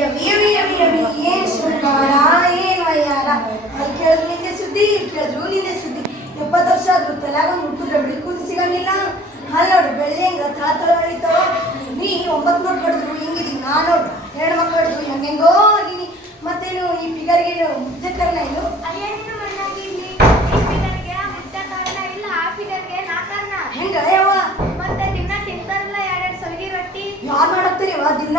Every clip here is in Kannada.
ಯವಿ ಯವಿ ಯವಿ ಯವಿ ಏನ್ ಶೃಂಗಾರ ಏನ್ ವಯ್ಯಾರ ಅಲ್ಲಿ ಕೇಳಿದ್ರು ನಿಂದೆ ಸುದ್ದಿ ಇಲ್ಲಿ ಕೇಳಿದ್ರು ನಿಂದೆ ಸುದ್ದಿ 70 ವರ್ಷ ಆದ್ರೂ ತಲೆಗ ಮುಟ್ಟಿದ್ರೆ ಬಿಳಿಕೂದು ಸಿಗಂಗಿಲ್ಲ ಅಲ್ಲಿ ನೋಡು ಬೆಳ್ಳಿ ಹೆಂಗ ತಾತ ಹೊಡಿತಾವ ನೀ 9 ಮಕ್ಳು ಹೊಡೆದ್ರು ಹಿಂಗಿದೀನಿ ನಾನು ನೋಡು 2 ಮಕ್ಳು ಹೊಡೆದ್ರು ಹೆಂಗೆಂಗೋ ಆಗಿನಿ ಮತ್ತೇನು ಈ ಫಿಗರ್ಗೇನು ಮುದ್ದೆ ಕಾರಣ ಏನು ಹೆಂಗ ಯವ್ವ ಮತ್ತೆ ದಿನ ತಿಂತಾರಲ್ಲ 2 ಸಲಿಗೆ ರೊಟ್ಟಿ ಯಾರು ಮಾಡತ್ತೀರಿ ದಿನ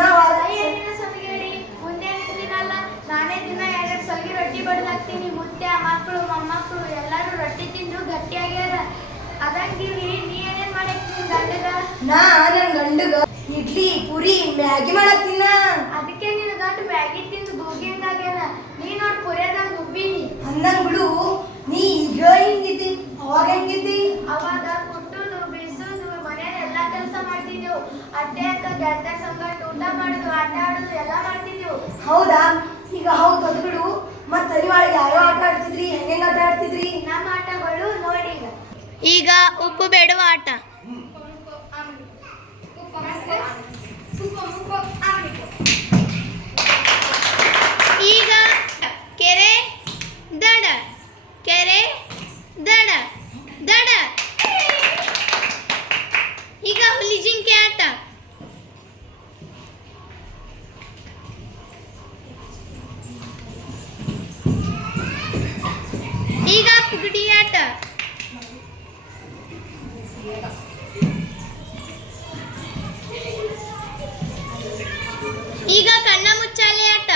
ಮುಂದೆ ದಿನಲ್ಲ ನಾನೇ ದಿನ 2 ಸಲಿಗೆ ರೊಟ್ಟಿ ಬಡ್ದಾಕ್ತೀನಿ ಮುತ್ಯ ಮಕ್ಕಳು ಮೊಮ್ಮಕ್ಕಳು ಎಲ್ಲರೂ ರೊಟ್ಟಿ ತಿಂದು ಗಟ್ಟಿಯಾಗ್ಯಾರ ಅದಂಗಿರ್ಲಿ ನೀ ಏನೇನ್ ಮಾಡಕ್ತೀನಿ ಗಂಡಗ ನನ್ ಗಂಡಗ ಇಡ್ಲಿ ಪುರಿ ಮ್ಯಾಗಿ ಮಾಡತ್ತೀನ ಅದಕ್ಕೆ ನೀನು ಗಂಡ ಮ್ಯಾಗಿ ತಿಂದು ಗೂಗಿ ಹಂಗಾಗ್ಯಾನ ನೀ ನೋಡ್ ಪುರಿಯದಂಗ ಉಬ್ಬಿನಿ ಅಂದಂಗ್ ಬಿಡು ನೀ ಈಗ ಹೆಂಗಿದ್ದಿ ಅವಾಗ ಹೆಂಗಿದ್ದಿ ಅವಾಗ ಕುಟ್ಟುದು ಬೀಸುದು ಮನೇಲಿ ಎಲ್ಲಾ ಕೆಲಸ ಮಾಡ್ತಿದ್ದೆವು ಅಡ್ಡೆ ಅಂತ ಗೆಳತಿಯರ ಸಂಗಟ ಊಟ ಮಾಡುದು ಆಟ ಆಡುದು ಎಲ್ಲ ಮಾಡ್ತಿದ್ದೆವು ಹೌದಾ ಈಗ ಹೌದು ಅದು ಬಿಡು ಮತ್ತ ಅರಿವಾಳಿಗೆ ಯಾವ ಆಟ ಆಡ್ತಿದ್ರಿ ಹೆಂಗೆಂಗ ಆಟ ಆಡ್ತಿದ್ರಿ ನಮ್ಮ ಆಟಗಳು ನೋಡಿ ಈಗ ಉಪ್ಪು ಬೇಡುವ ಆಟ ಈಗ ಕೆರೆ ದಡ ಕೆರೆ ದಡ ದಡ ಈಗ ಹುಲಿ ಜಿಂಕೆ ಆಟ ಈಗ ಪುಗಡಿ ಆಟ ಈಗ ಕಣ್ಣ ಮುಚ್ಚಾಲೆ ಆಟ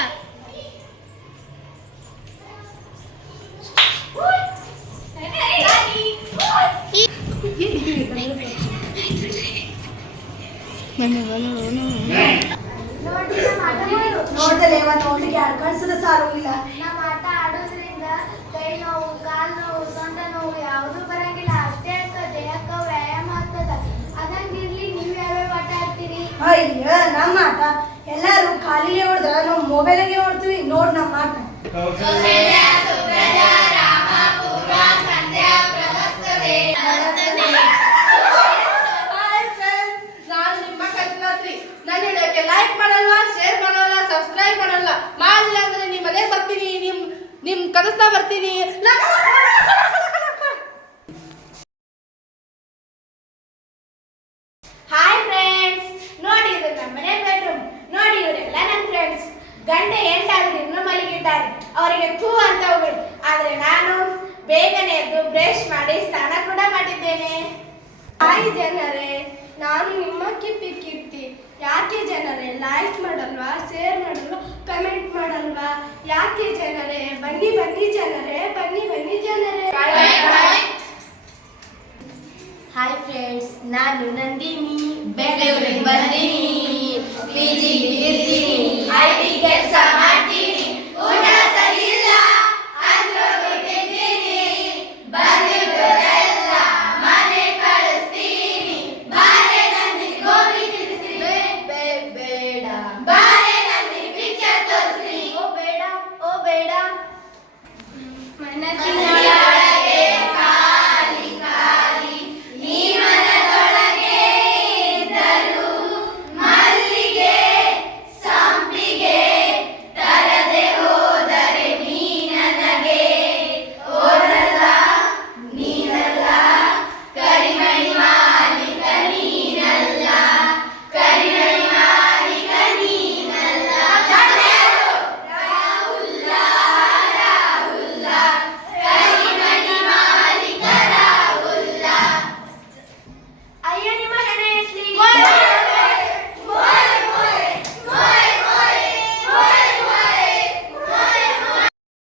ನೋಡ್ದಲೆ ನೋಡ್ಲಿಕ್ಕೆ ಯಾರು ಕಳ್ಸದ ಸಾರೋಗಿಲ್ಲ ನಮ್ಮ ಆಟ ಆಡೋದ್ರಿಂದ ಕೈ ನೋವು ಕಾಲು ನೋವು ಸೊಂಟ ನೋವು ಯಾವುದು ಬರಂಗಿಲ್ಲ ಅಷ್ಟೇ ದೇಹಕ್ಕೆ ವ್ಯಾಯಾಮ ಆಗ್ತದ ಅದಂಗಿರ್ಲಿ ನೀವ್ ಯಾವ್ಯಾವ ಆಟ ಆಡ್ತೀರಿ ಅಯ್ಯ ನಮ್ಮ ಆಟ ಎಲ್ಲಾರು ಖಾಲಿಗೆ ಹೊಡೆದ್ರ ನಾವು ಮೊಬೈಲಿಗೆ ಹೊಡ್ತೀವಿ ನೋಡ್ ನಮ್ಮ ಆಟ ಲೈಕ್ ಮಾಡಲ್ಲ ಶೇರ್ ಮಾಡಲ್ಲ ಸಬ್ಸ್ಕ್ರೈಬ್ ಮಾಡಲ್ಲ ಮಾಡಿಲ್ಲ ಅಂದ್ರೆ ನಿಮ್ಮ ಮನೆಗೆ ಬರ್ತೀನಿ ನಿಮ್ ಕನಸ್ತಾ ಬರ್ತೀನಿ ಹಾಯ್ ಫ್ರೆಂಡ್ಸ್ ನೋಡಿ ಇದು ನಮ್ಮ ಮನೆ ಬೆಡ್ರೂಮ್ ನೋಡಿ ಇವರೆಲ್ಲ ನನ್ನ ಫ್ರೆಂಡ್ಸ್ ಗಂಡ ಎಂಟಾದ್ರು ಇನ್ನೂ ಮಲಗಿದ್ದಾರೆ ಅವರಿಗೆ ಥೂ ಅಂತ ಹೋಗ್ಬೇಡಿ ಆದ್ರೆ ನಾನು ಬೇಗನೆ ಎದ್ದು ಬ್ರಷ್ ಮಾಡಿ ಸ್ನಾನ ಕೂಡ ಮಾಡಿದ್ದೇನೆ ಹಾಯ್ ಜನರೇ ನಾನು ನಿಮ್ಮ ಕೀರ್ತಿ ಯಾಕೆ ಜನರೇ ಲೈಕ್ ಮಾಡಲ್ವಾ ಶೇರ್ ಮಾಡಲ್ವಾ ಕಮೆಂಟ್ ಮಾಡಲ್ವಾ ಯಾಕೆ ಜನರೇ ಬನ್ನಿ ಬನ್ನಿ ಜನರೇ ಬನ್ನಿ ಜನರೇ ಹಾಯ್ ಫ್ರೆಂಡ್ಸ್ ನಾನು ನಂದಿನಿ ಬೆಂಗಳೂರಿಗೆ ಬಂದೀನಿ PG